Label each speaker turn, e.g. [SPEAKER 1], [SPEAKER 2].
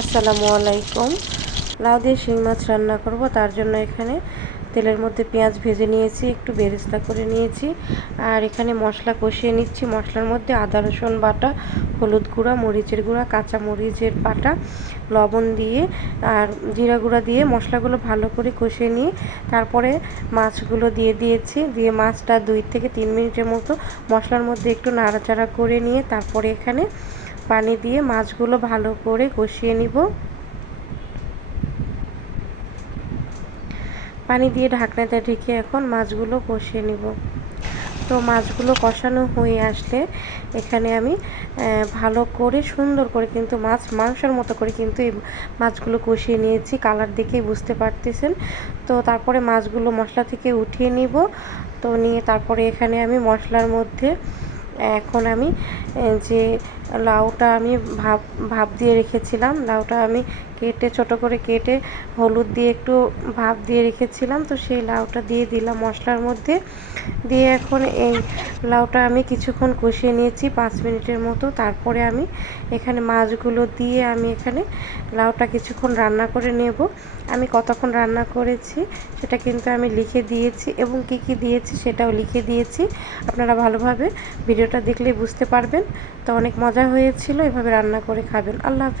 [SPEAKER 1] আসসালামু আলাইকুম। লাউ দিয়ে শিং মাছ রান্না করব, তার জন্য এখানে তেলের মধ্যে পেঁয়াজ ভেজে নিয়েছি, একটু বেরেস্তা করে নিয়েছি, আর এখানে মশলা কষিয়ে নিচ্ছি। মশলার মধ্যে আদা, রসুন বাটা, হলুদ গুঁড়া, মরিচের গুঁড়া, কাঁচা মরিচের বাটা, লবণ দিয়ে, আর জিরা গুঁড়া দিয়ে মশলাগুলো ভালো করে কষিয়ে নিয়ে তারপরে মাছগুলো দিয়ে দিয়েছি। দিয়ে মাছটা দুই থেকে তিন মিনিটের মতো মশলার মধ্যে একটু নাড়াচাড়া করে নিয়ে তারপরে এখানে পানি দিয়ে মাছগুলো ভালো করে কষিয়ে নিব। পানি দিয়ে ঢাকনাতে ঢেকে এখন মাছগুলো কষিয়ে নিব। তো মাছগুলো কষানো হয়ে আসলে এখানে আমি ভালো করে সুন্দর করে কিন্তু মাছ, মাংসের মতো করে কিন্তু এই মাছগুলো কষিয়ে নিয়েছি। কালার দেখেই বুঝতে পারতেছেন। তো তারপরে মাছগুলো মশলা থেকে উঠিয়ে নিব। তো নিয়ে তারপরে এখানে আমি মশলার মধ্যে এখন আমি যে লাউটা আমি ভাপ ভাপ দিয়ে রেখেছিলাম লাউটা আমি কেটে, ছোট করে কেটে হলুদ দিয়ে একটু ভাপ দিয়ে রেখেছিলাম। তো সেই লাউটা দিয়ে দিলাম মশলার মধ্যে। দিয়ে এখন এই লাউটা আমি কিছুক্ষণ কষিয়ে নিয়েছি পাঁচ মিনিটের মতো। তারপরে আমি এখানে মাছগুলো দিয়ে আমি এখানে লাউটা কিছুক্ষণ রান্না করে নেব। আমি কতক্ষণ রান্না করেছি সেটা কিন্তু আমি লিখে দিয়েছি এবং কি কি দিয়েছি সেটাও লিখে দিয়েছি। আপনারা ভালোভাবে ভিডিওটা দেখলে বুঝতে পারবেন। তো অনেক মজা হয়েছিল এভাবে রান্না করে খাবেন। আল্লাহ হাফিজ।